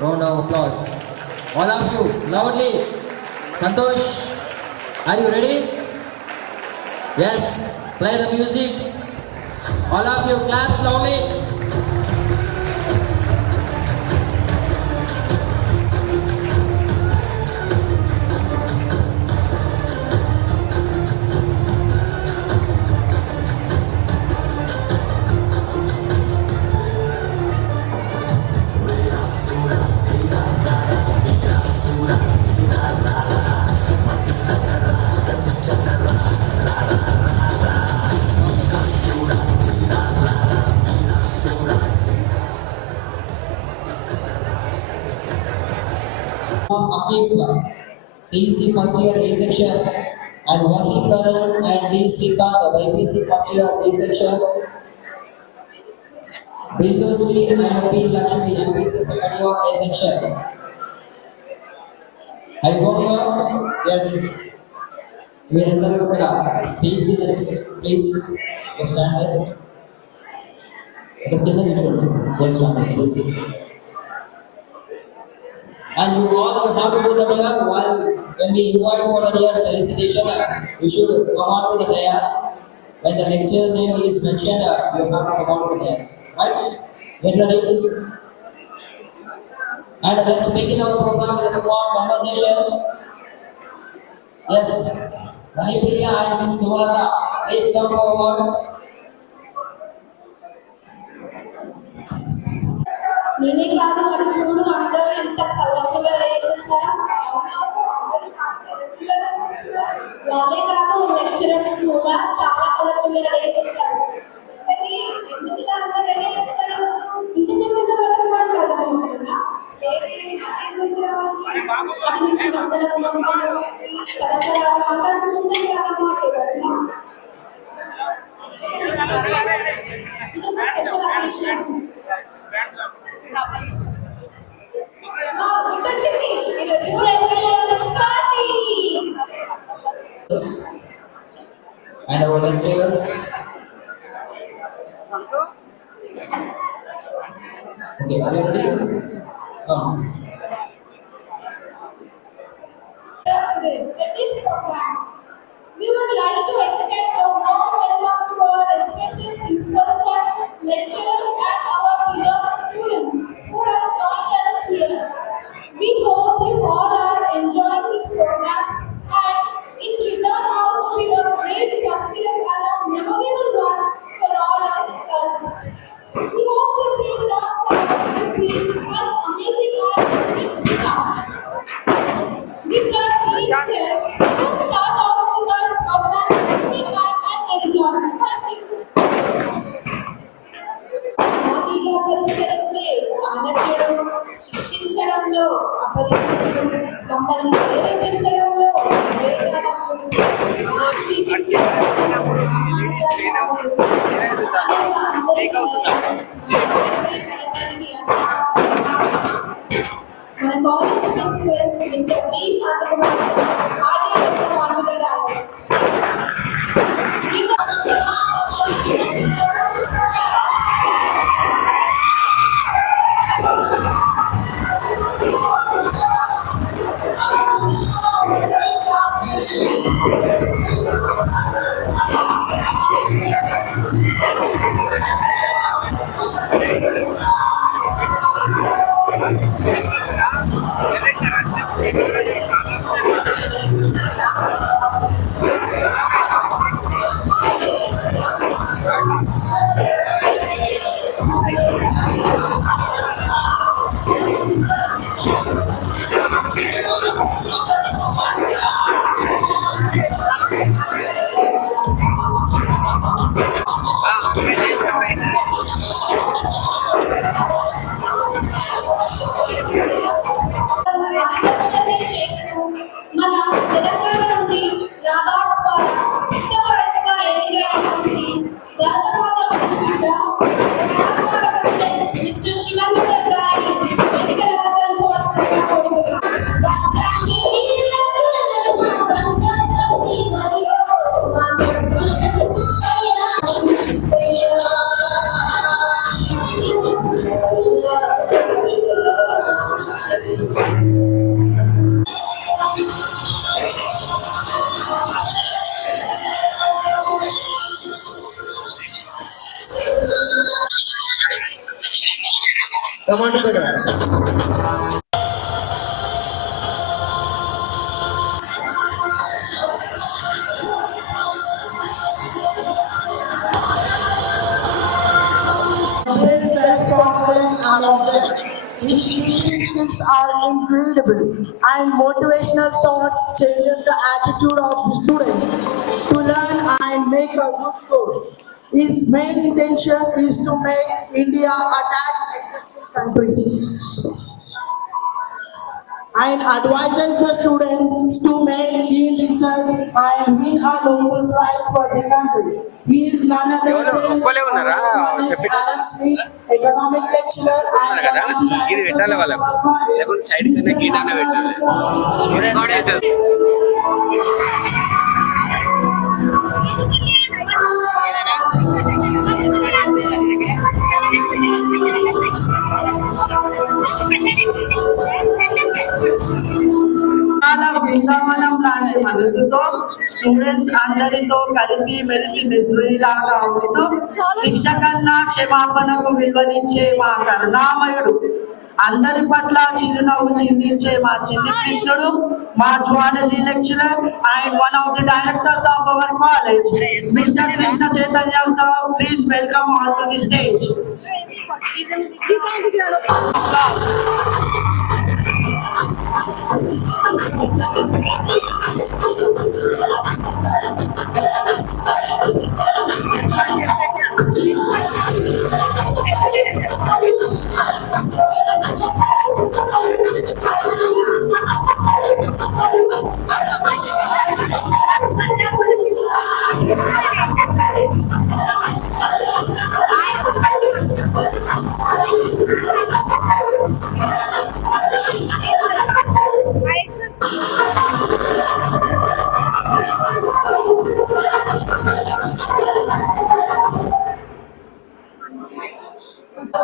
round of applause. All of you, loudly. Santosh, are you ready? Yes, play the music. All of you, claps loudly. Akif, CEC first year A section, and Wasi Karan and D. Srikant, YPC first year A section. Bindusri and P. Lakshmi, MPC second year A section. I go here. Yes. We are in the stage. Please stand there. Let's stand. Please. And you all have to do the dear while when we invite for the dear felicitation, you should come on to the dais. When the lecture name is mentioned, you have to come on to the dais. Right? Get ready. And let's begin our program with a small conversation. Yes, Manipriya and Sumalata, please come forward. నేనే కాదు వాడు చూడు అందరూ ఎంత కలర్ఫుల్ గా చేసేసారు. అందరూ చాలా కలర్ఫుల్ గా చేస్తున్నారు. వాళ్ళే కాదు లెక్చరర్స్ కూడా చాలా కలర్ఫుల్ గా చేసేసారు. ఎందుకు ఇలా అందరూ రెడీ చేశారు? ఇంటి చెప్పిన వరకు కూడా కదా అనుకుంటున్నా. అటు నుంచి వందలు పరిసరాలు అంతా చూస్తుంటే కాదన్నమాట అసలు. ఇది ఒక special occasion. And our lecturers. Okay, are you ready? At this program, we would like to extend a warm welcome to our respected principals and lecturers and our beloved students who have joined us here. We hope you all are enjoying this program and it will turn out to be a great success and a memorable one for all of us. We hope this day turns out to be as amazing as it starts. With that being said, let's start off with our program. Sit back and enjoy. Thank you. పరిష్కరించే చాణక్యుడు, శిక్షించడంలో అపరిచితుడు, మమ్మల్ని ప్రేరేపించడంలో వివేకానందుడు, మన college principal mister B Shanthakumar sir, hearty welcome on to the dais. Come on to the dais. Self-confidence among them. His teaching skills are incredible, and motivational thoughts changes the attitude of the students to learn and make a good score. His main intention is to make India a tax-exempt country, and advises the students to make keen research and win a Nobel Prize for the country. He is none other than Adam Smith, economic lecturer and Brindavanam లాంటి మనసుతో స్టూడెంట్స్ అందరితో కలిసి మెలిసి మిత్రులాగా ఉంటూ శిక్ష కన్నా క్షమాపణకు విలువనిచ్చే మా కరుణామయుడు, అందరి పట్ల చిరునవ్వు చిందించే మా చిన్ని కృష్ణుడు, మా zoology lecturer and one of the directors of our college, mister Krishna Chaitanya sir. Please welcome on to the stage.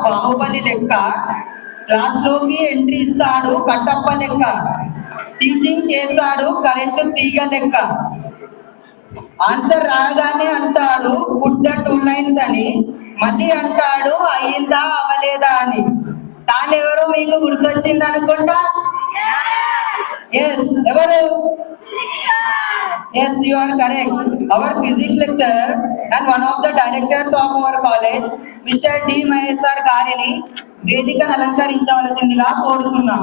Baahubali లెక్క క్లాస్ లోకి ఎంట్రీ ఇస్తాడు కట్టప్ప లెక్క, టీచింగ్ చేస్తాడు కరెంటు తీగ లెక్క, ఆన్సర్ రాగానే అంటాడు పుట్ట 2 లైన్స్ అని, మళ్ళీ అంటాడు అయ్యిందా అవలేదా అని. తానెవరో మీకు గుర్తొచ్చింది అనుకుంటా? ఎస్, ఎవరు? Yes, you are correct. Our physics lecturer and one of the directors of our college, Mr. D. Maheshwar గారిని వేదికను అలంకరించవలసిందిగా కోరుతున్నాం.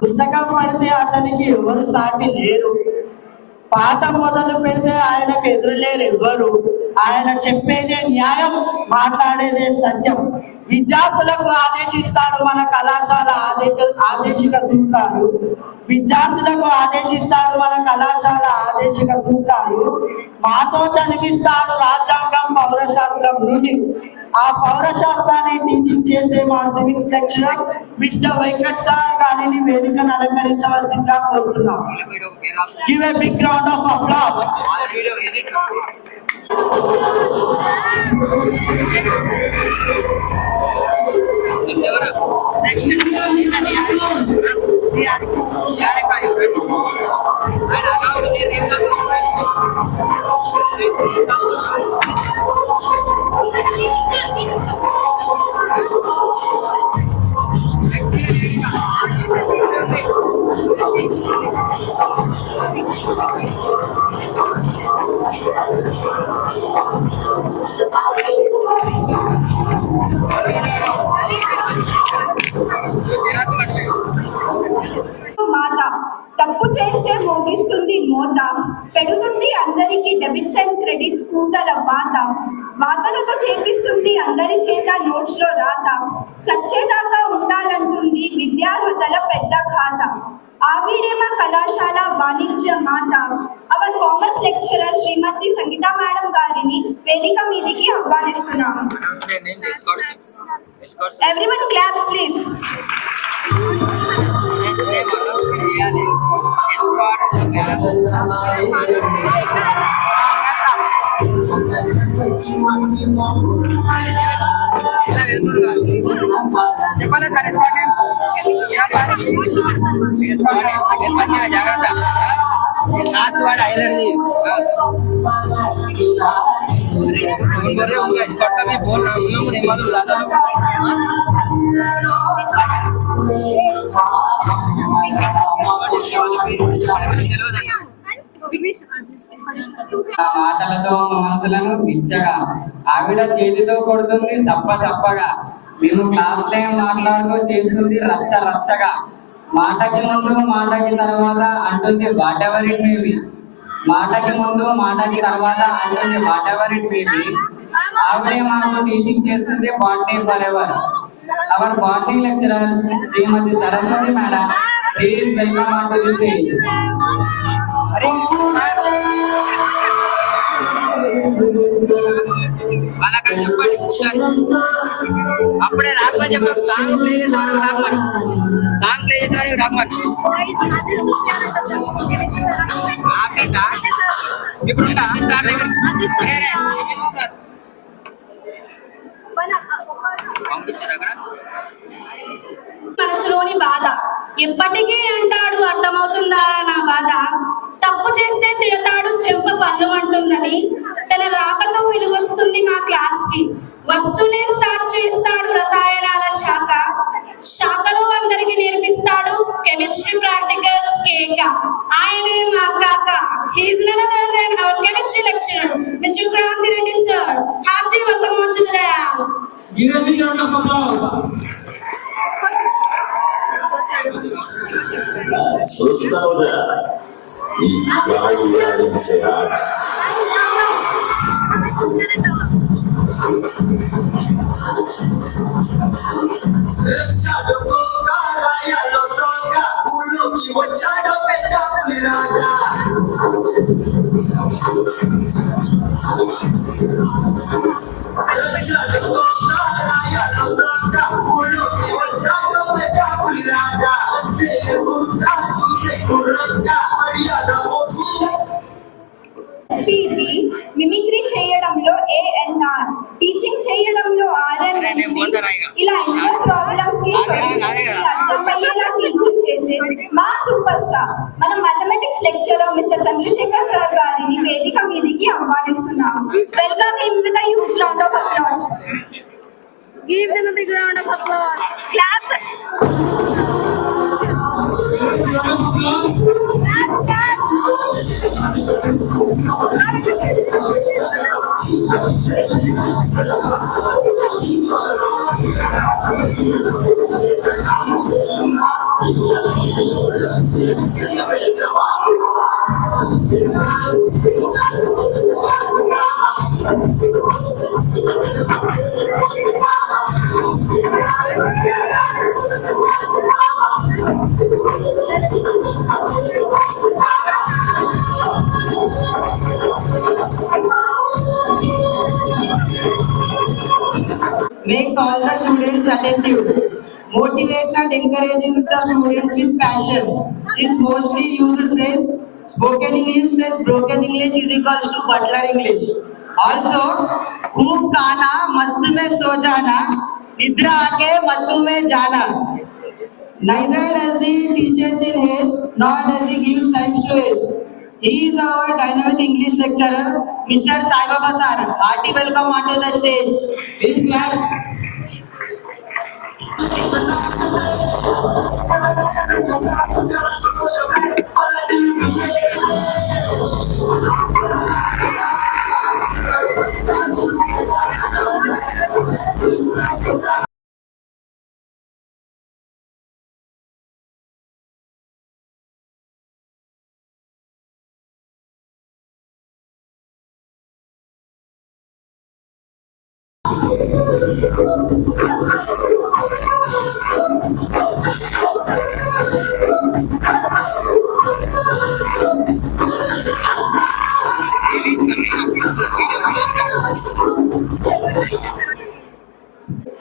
పుస్తకం పడితే అతనికి ఎవరు సాటి లేరు, పాఠం మొదలు పెడితే ఆయనకు ఎదురులేరు ఎవరు, ఆయన చెప్పేదే న్యాయం, మాట్లాడేదే సత్యం. విద్యార్థులకు ఆదేశిస్తాడు మన కళాశాల ఆదేశిక సూత్రాలు, విద్యార్థులకు ఆదేశిస్తాడు మన కళాశాల ఆదేశిక సూత్రాలు, మాతో చదివిస్తాడు రాజ్యాంగం పౌరశాస్త్రం నుండి. ఆ పౌరశాస్త్రాన్ని టీచింగ్ చేసే మా civics lecturer mister Venkat sir గారిని వేదికను అలంకరించవలసిందిగా కోరుతున్నాం. Give a big round of applause. తప్పు చేస్తే మోగిస్తుంది మోత, పెడుతుంది అందరికి డెబిట్స్ అండ్ క్రెడిట్స్ కూటల వాత, వాతలతో చేపిస్తుంది అందరి చేత నోట్స్ లో రాత, చచ్చేదాకా ఉండాలంటుంది విద్యార్థుల పెద్ద ఖాతా. వాణిజ్య మాత అవర్ కామర్స్ లెక్చరర్ శ్రీమతి సంగీత మేడం గారిని వేదిక మీదికి ఆహ్వానిస్తున్నాము. Everyone clap please. ఆ మాటలతో మనసులను పిచ్చగా ఆవిడ చేతితో కొడుతుంది సప్ప సప్పగా మేము క్లాస్ లో మాట్లాడుతూ చేస్తుంది రచ్చ రచ్చగా మాటకి ముందు మాటకి తర్వాత అంటుంది వాట్ ఎవర్ ఇట్ మేబీ మాటకి ముందు మాటకి తర్వాత అంటుంది వాట్ ఎవర్ ఇట్ మేబీ ఆవిడే మాకు టీచింగ్ చేస్తుంది botany for ever our botany lecturer Shrimati Saraswati madam please welcome on to the stage. అప్పుడే రాకపోతే చెప్పారు సాంగ్ ప్లే చేసేవారు రాకపోతే సాంగ్ ప్లే చేసేవారు రాకపోతే ఇప్పుడు సార్ దగ్గర పంపించారు అక్కడ మనసులోని బాధ ఎప్పటికీ అంటాడు అర్థమవుతుందా నా బాధ తప్పు చేస్తే తిడతాడు చెంప పళ్ళు అంటుందని తన రాకతో వెలుగొస్తుంది మా క్లాస్ కి వస్తూనే స్టార్ట్ చేస్తాడు రసాయనాల శాఖలో అందరికి నేర్పిస్తాడు కెమిస్ట్రీ ప్రాక్టికల్స్ కేక ఆయనే మా కాక he's none other than our chemistry lecturer mister Kranthi Reddy sir hearty welcome on to the dais. Give a big round of applause. చూస్తావుగా ఈ గాలి ఆడించే ఆట. వచ్చాడో పెద్ద పులిరాగా మిమిక్రీ చేయడంలో ఏఎన్ఆర్ టీచింగ్ చేయడంలో ఆర్ఎన్సి ఇలా ఎన్నో ప్రోగ్రామ్స్ కి అర్థమయ్యేలా టీచింగ్ చేసే మా సూపర్ స్టార్ మన mathematics lecturer mister Chandrasekhar sir గారిని వేదిక మీదకి ఆహ్వానిస్తున్నాము. Welcome him with a huge round of applause. Give them a big round of applause. Claps. Makes all the students attentive, motivates and encourages the students with passion. This mostly used phrase spoken English plus broken English is equals to butler English. Also, खूब खाना मस्त में सो जाना, निद्रा आके मत्तू में जाना. Neither does he teaches in haste, nor does he give time to waste. He is our dynamic English lecturer, Mr. Sai Baba sir. Hearty welcome onto the stage. Please clap.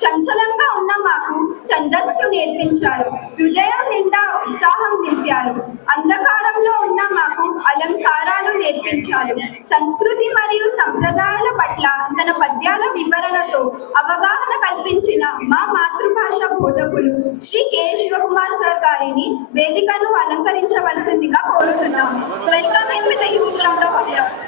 చంచలంగా ఉన్న మాకు ఛందస్సు నేర్పించారు. హృదయం నిండా ఉత్సాహం నింపారు. అంధకారంలో ఉన్న మాకు అలంకారాలు నేర్పించారు. సంస్కృతి మరియు సంప్రదాయాల పట్ల తన పద్యాల వివరణతో అవగాహన కల్పించిన మా మాతృభాష బోధకులు శ్రీ కె శివకుమార్ సార్ గారిని వేదికను అలంకరించవలసిందిగా కోరుతున్నాము. Welcome him with a huge round of applause.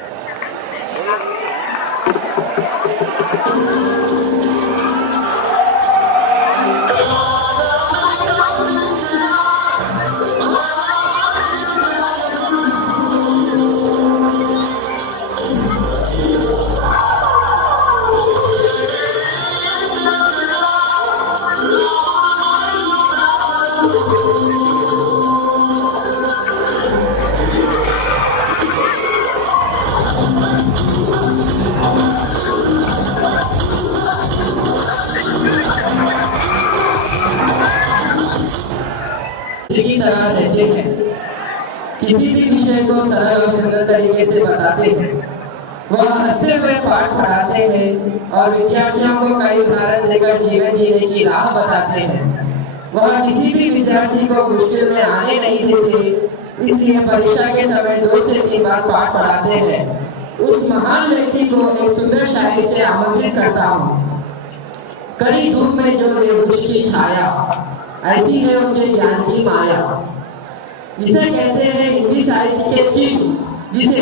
की तरह रहते हैं, किसी भी विषय को सरल और सुंदर तरीके से बताते हैं। वह हंसते हुए पाठ पढ़ाते हैं और विद्यार्थियों को कई उदाहरण देकर जीवन जीने की राह बताते हैं। वह किसी भी विद्यार्थी को मुश्किल में आने नहीं देते, इसलिए परीक्षा के समय 2 से 3 बार पाठ पढ़ाते हैं। उस महान व्यक्ति को एक सुंदर शायरी से आमंत्रित करता हूँ। कड़ी धूप में जो वृक्ष की छाया, ऐसी है उनके ज्ञान की माया। इसे कहते हैं हिंदी साहित्य के किंग, जिसे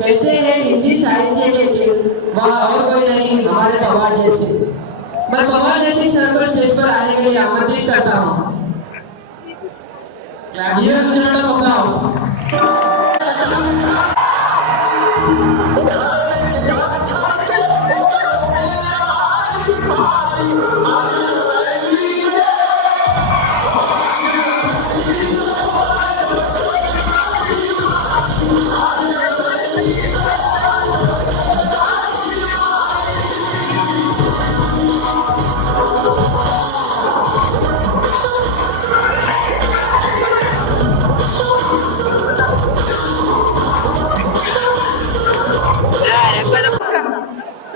कहते हैं हिंदी साहित्य के किंग, वह और कोई नहीं हमारे पवार जैसे। मैं पवार जैसे सर को स्टेज पर आने के लिए आमंत्रित करता हूँ।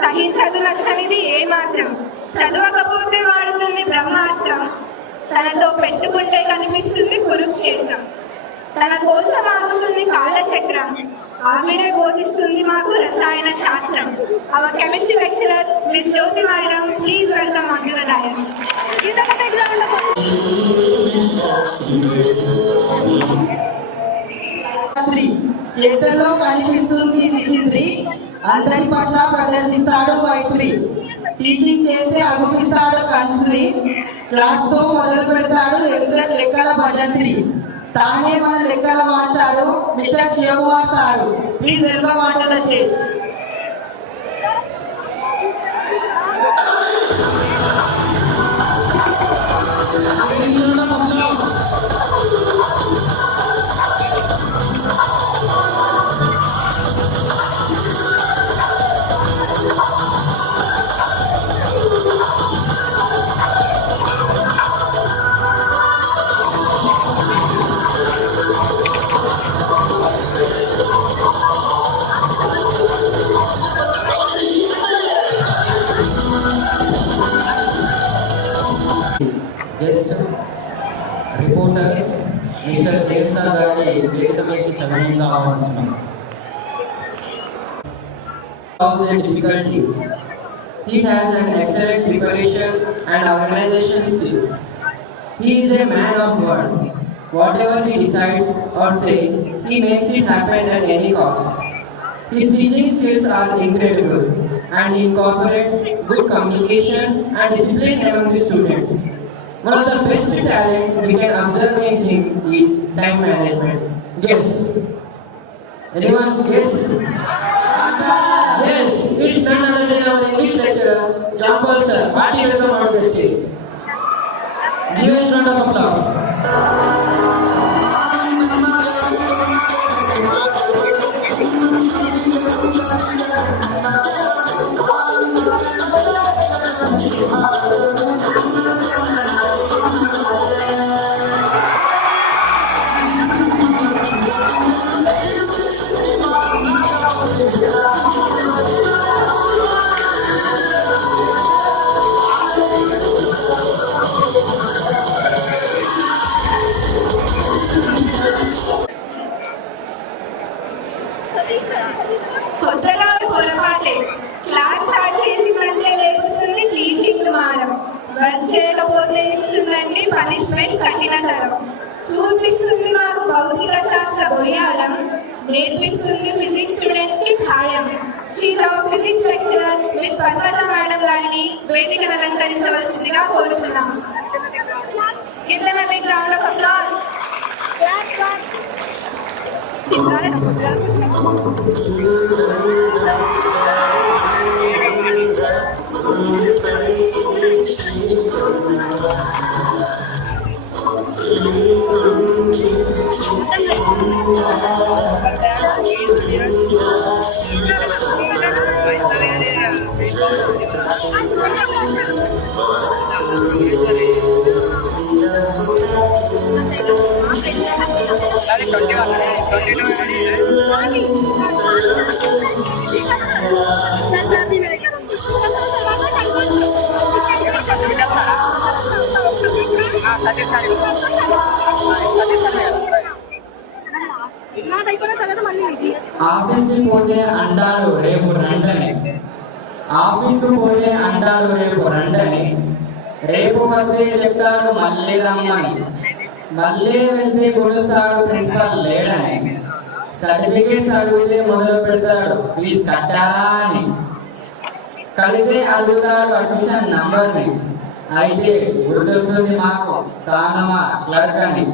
సహి చదునచ్చనిది ఏ మాత్రం, చదవకపోతే వాడుతుంది బ్రహ్మాస్త్రం. తనతో పెట్టుకుంటే కనిపిస్తుంది కురుక్షేత్రం. తన కోసం ఆగుతుంది కాలచక్రం. ఆవిడే బోధిస్తుంది మాకు రసాయన శాస్త్రం. Our chemistry lecturer miss Jyothi madam, please welcome on to the dais. చేతల్లో కనిపిస్తుంది శిశింద్రి, అందరి పట్ల ప్రదర్శిస్తాడు వైఖరి. టీచింగ్ చేస్తే అగుపిస్తాడు కంట్రీ, క్లాస్ తో మొదలు పెడతాడు ఎగ్జాక్ట్ లెక్కల భజంత్రి. తానే మన లెక్కల మాస్టారు mister Shivakumar sir. Please welcome on to the stage. Guest reporter Mr. Devsa Gadi వేదికపైకి సవినయంగా ఆహ్వానిస్తున్నాం. Of the difficulties, he has an excellent preparation and organization skills. He is a man of word. Whatever he decides or says, he makes it happen at any cost. His teaching skills are incredible, and he incorporates good communication and discipline among the students. One of the best talent we can observe in him is time management. Guess. Anyone guess? Yes, it's none other than our English lecturer, John Paul sir. Hearty welcome onto the stage. Give a round of applause. Punishment కఠినతరం. చూపిస్తుంది మాకు భౌతిక శాస్త్ర బోయాలం, నేర్పిస్తుంది physics students కి ఖాయం. She our physics lecturer miss Padmaja madam గారిని వేదికను అలంకరించవలసిందిగా కోరుతున్నాం. Give them a big round of applause. ఆఫీస్కి పోతే అంటాడు రేపు రండని, ఆఫీస్కి పోతే అంటాడు రేపు రండని, రేపు వస్తే చెప్తాడు మళ్ళీ రమ్మని, మళ్ళీ వెళ్తే కొలుస్తాడు ప్రిన్సిపల్ లేడని, సర్టిఫికేట్స్ అడిగితే మొదలు పెడతాడు ఫీజు కట్టారా అని, కడితే అడుగుతాడు అడ్మిషన్ నంబర్ని, అయితే గుర్తొస్తుంది మాకు తానమా క్లర్క్ అని.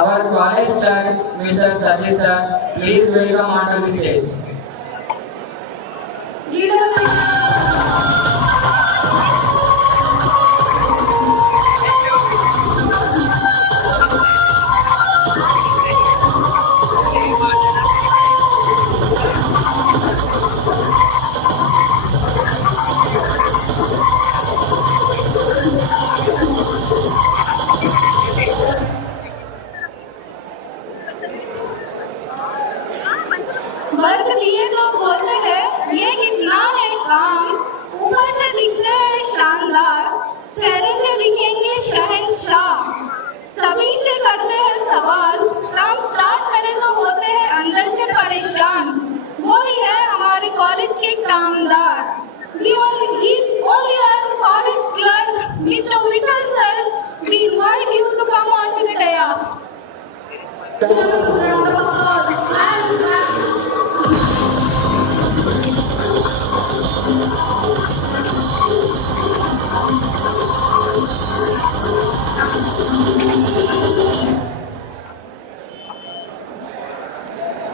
Our college clerk, Mr. Satish sir, please welcome onto the stage. Work दिए तो बोलते हैं ये कितना है काम, ऊपर से दिखते हैं शानदार, चेहरे से दिखेंगे शहंशाह. सभी से करते हैं सवाल, काम स्टार्ट करें तो होते हैं अंदर से परेशान. वो ही है हमारे कॉलेज के कामदार. We only our college clerk, Mr. Vittal sir, we invite you to come on to the dais.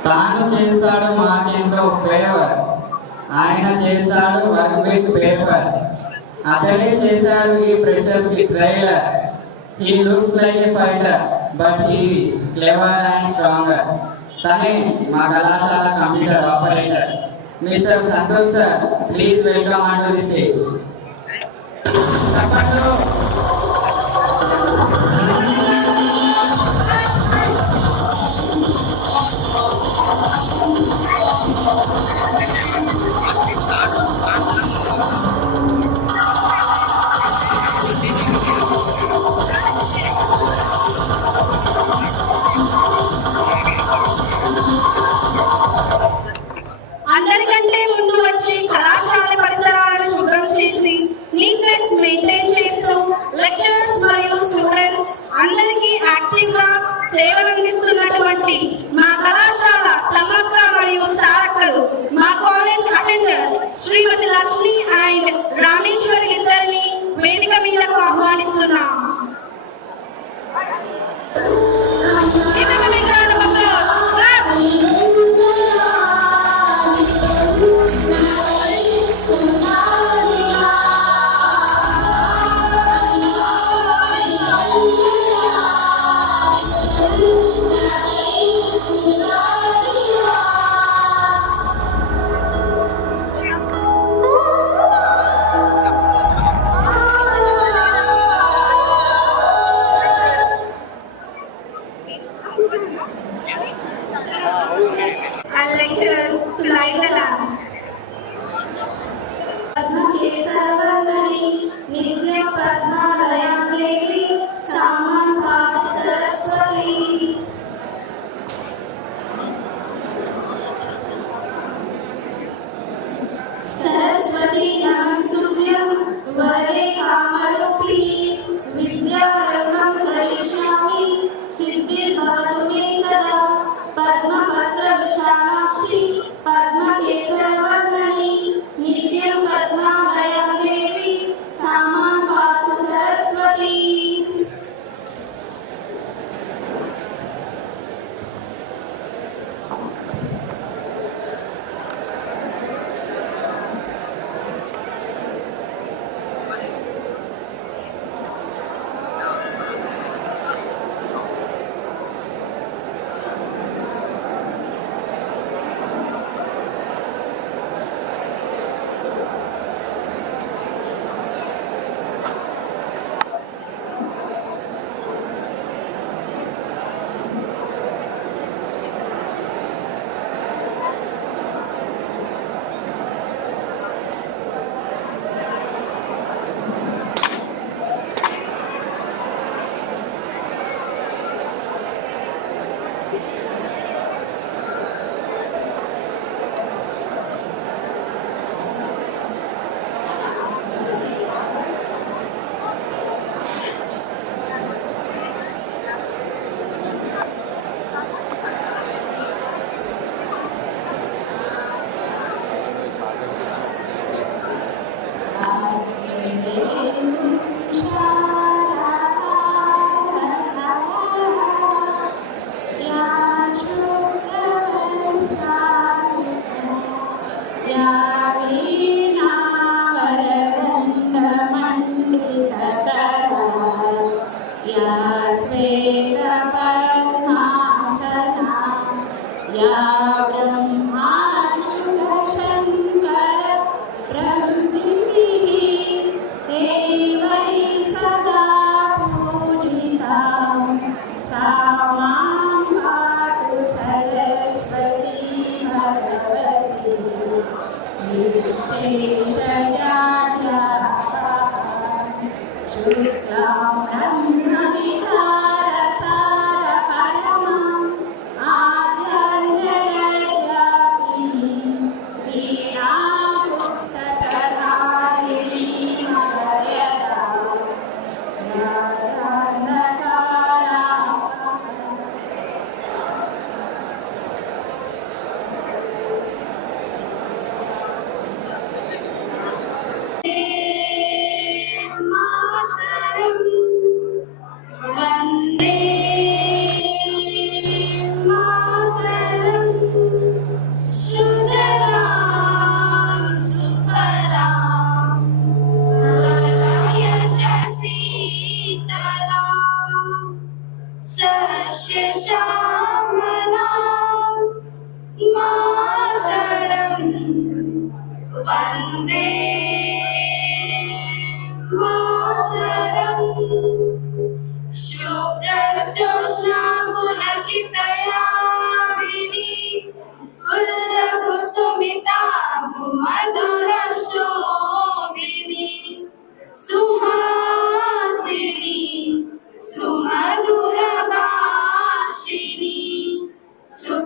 తాను చేస్తాడు మాకెంతో ఫేవర్, ఆయన చేస్తాడు వర్క్ విత్ పేపర్, అతడే చేశాడు ఈ ఫ్రెషర్స్ కి trailer. He looks like a fighter but he is clever and stronger. తనే మా కళాశాల computer operator. Mister Santosh sir, please welcome on to the stage. అందరికంటే ముందు వచ్చి కళాశాల పరిసరాలను శుభ్రం చేసి నీట్నెస్ మెయింటైన్ చేస్తూ లెక్చరర్స్ మరియు స్టూడెంట్స్ అందరికీ యాక్టివ్ గా సేవలు అందిస్తున్నటువంటి మా కళాశాల సమగ్ర మరియు సారక్కలు, మా college attenders Shrimati Lakshmi and Rameshwari ఇద్దరిని వేదిక మీదకు ఆహ్వానిస్తున్నాం. And lecturers to light the lamp. Padma Kesarvanani, Nitya Padma Layam Devi, Saman Bhat Saraswati. Saraswati Namastubhyam, Vare Kamarupini, Vidya Ramam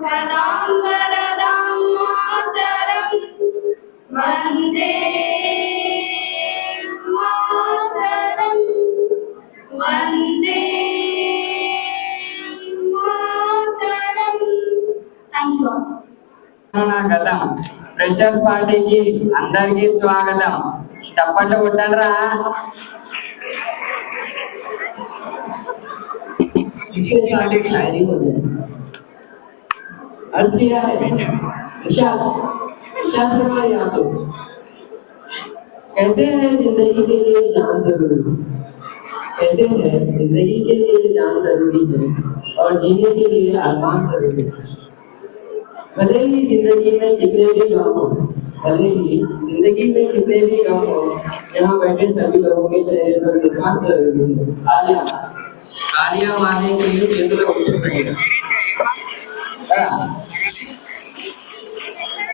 సదాం వరదాం మాతరం వందే మాతరం వందే మాతరం. Thank you. నా గతం ఫ్రెషర్స్ పార్టీకి అందరికీ స్వాగతం. చప్పట్లు కొట్టండిరా. इसके साथ एक शायरी हो जाए। अर्ज किया है इरशाद फरमाइए आप लोग। कहते हैं जिंदगी के लिए जान जरूरी, कहते हैं जिंदगी के लिए जान जरूरी है और जीने के लिए आसान जरूरी है। भले ही जिंदगी में कितने भी गम हो, भले ही जिंदगी में कितने भी गम हो, यहाँ बैठे सभी लोगों के चेहरे पर मुस्कान जरूरी है। आलिया ఆలియా వారికి చేతులు కొట్టుకుంటాడు.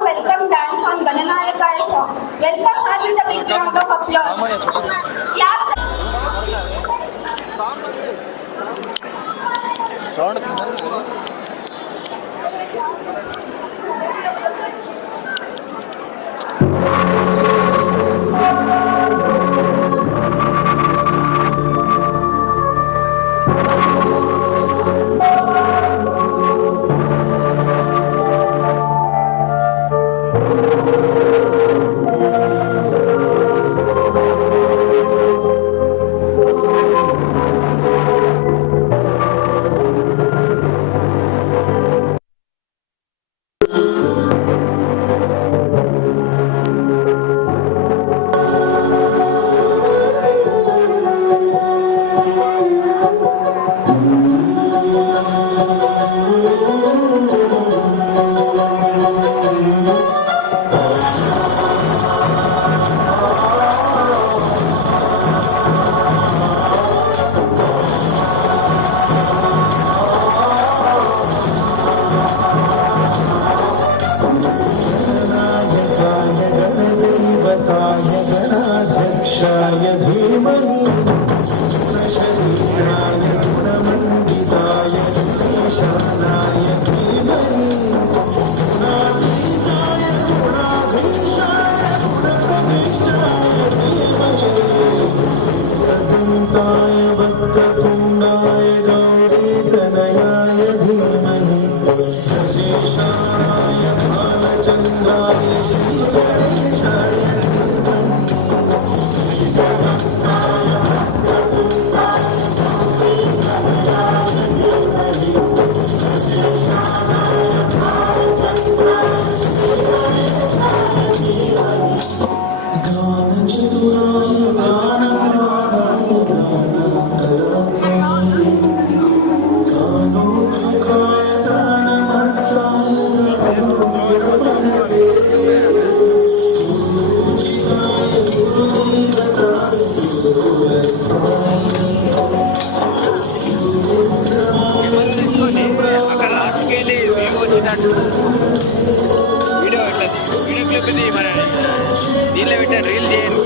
Welcome dance on Gananayakaya song. Welcome her with a big round of applause. Clap. Video clip ఇది మన దీనిలో పెట్టాను రీల్ చేయండి.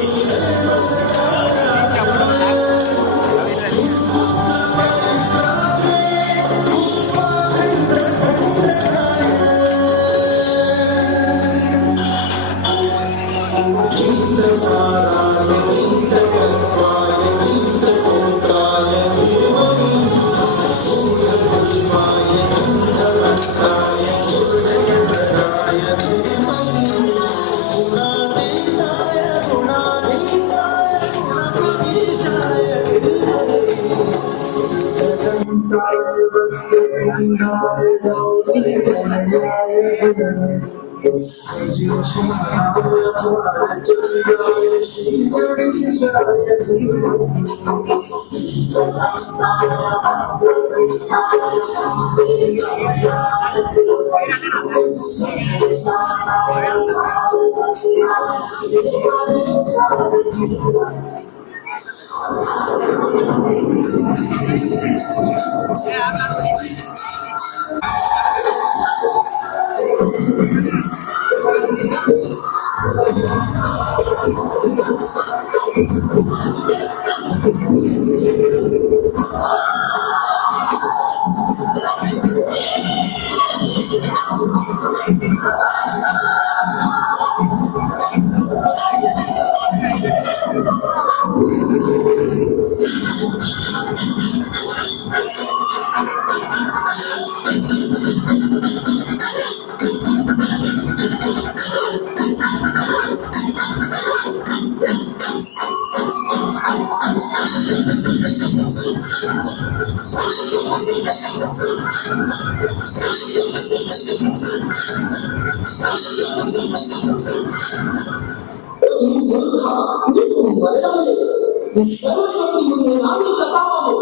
సర్వశక్తి ముందు నాని ప్రతాపము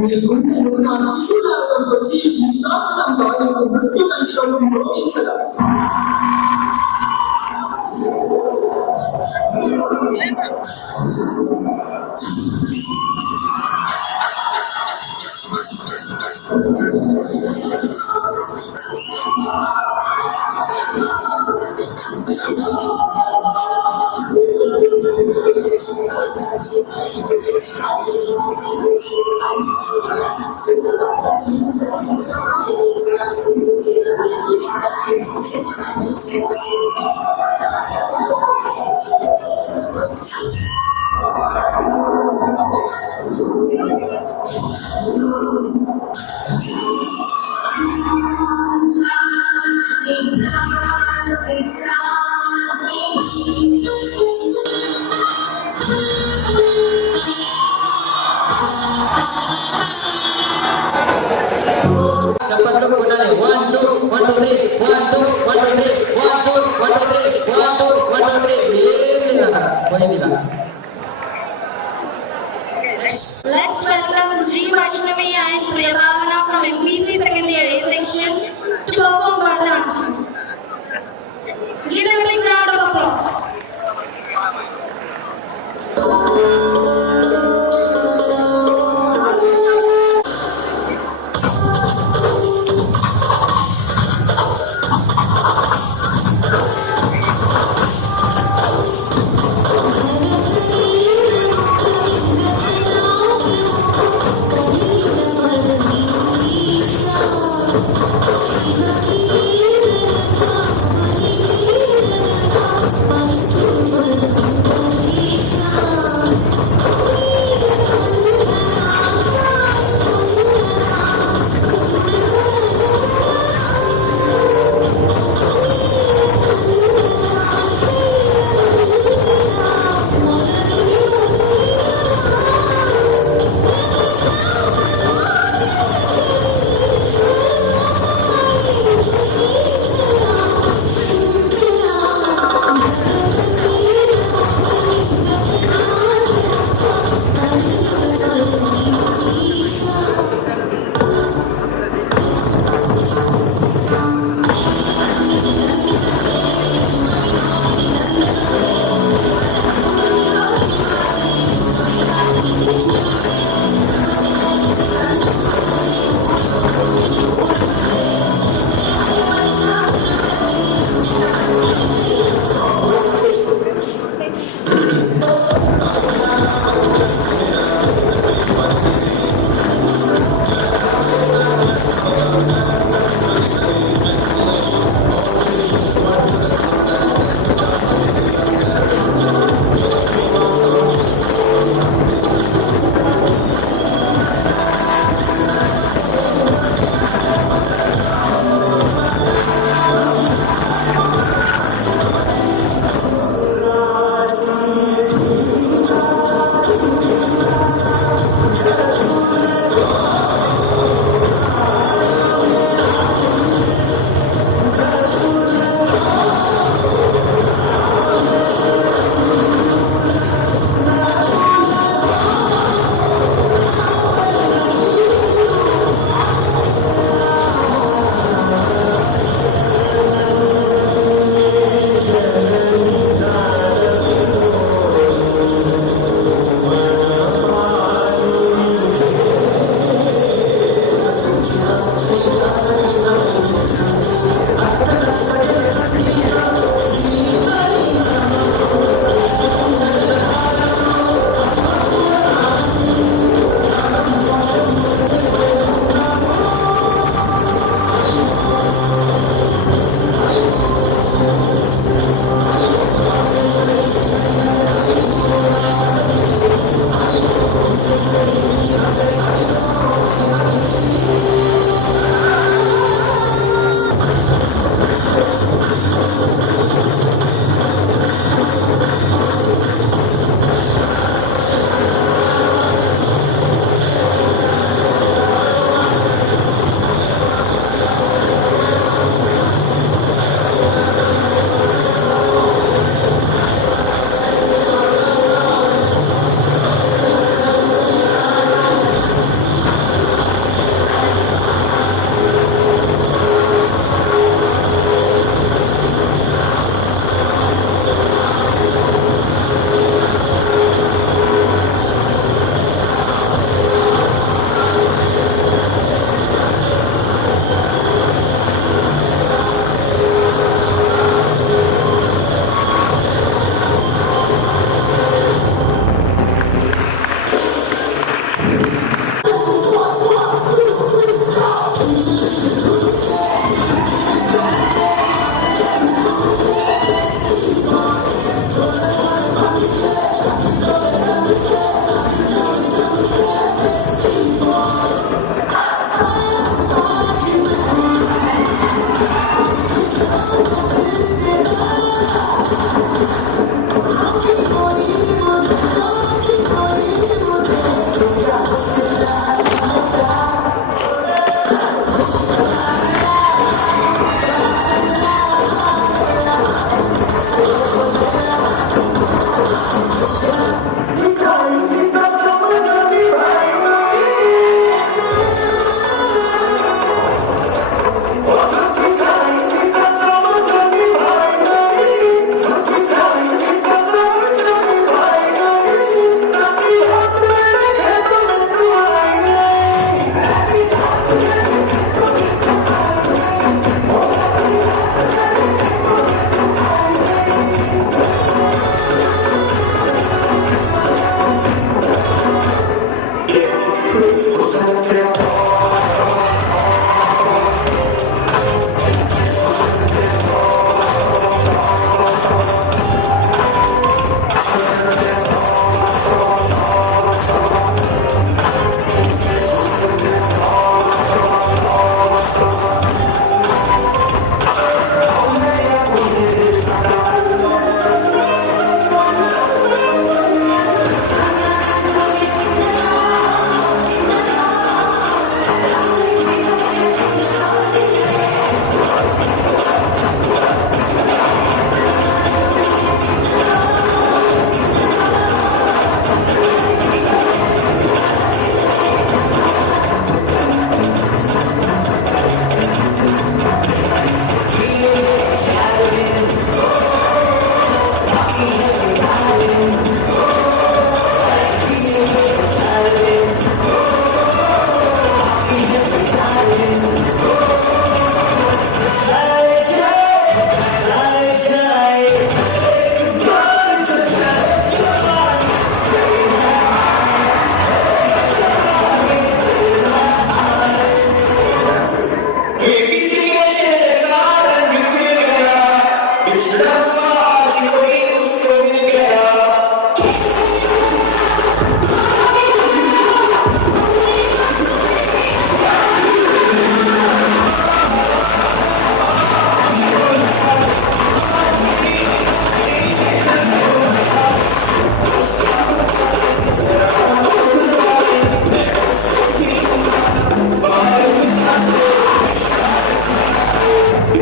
నీ గుండెను నా శిశునాథంతో చేసి శాశ్వతంగా నీకు మృత్యు కంటికను మోగించదా చప్పట్లు కొట్టాలి 1 2 1 2 3 1 2 1 2 3 1 2 1 2 3 1 2 1 2 3 ఏం లేదా పోయిందిగా. Let's welcome Sri Vaishnavi and Priyavahana from MPC second year A section to perform Bharatanatyam. Give them a big round of applause.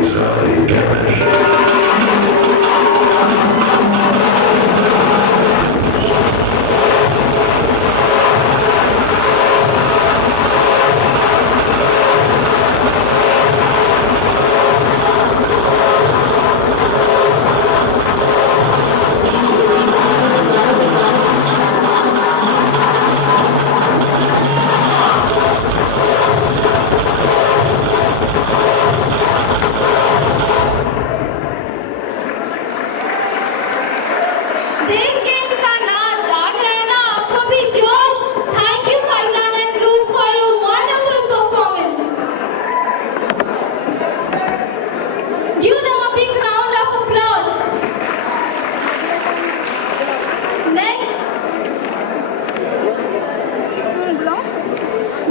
Sorry, damage. देखें का नाच आ गया ना आपको भी जोश. Thank you Faizan and group for your wonderful performance. Give them a big round of applause.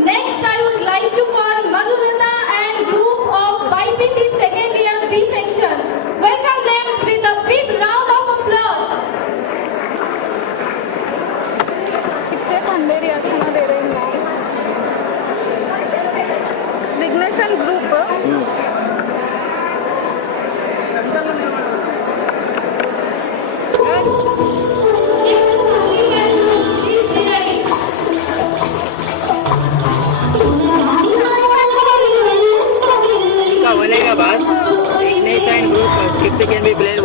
Next I would like to call Madhulata and group of BPC second year B section. Welcome them with a big round of applause. कितने ठंडे रिएक्शन दे रहे हैं Vighnesh and group का होने के बाद Vighnesh and group 50 can be played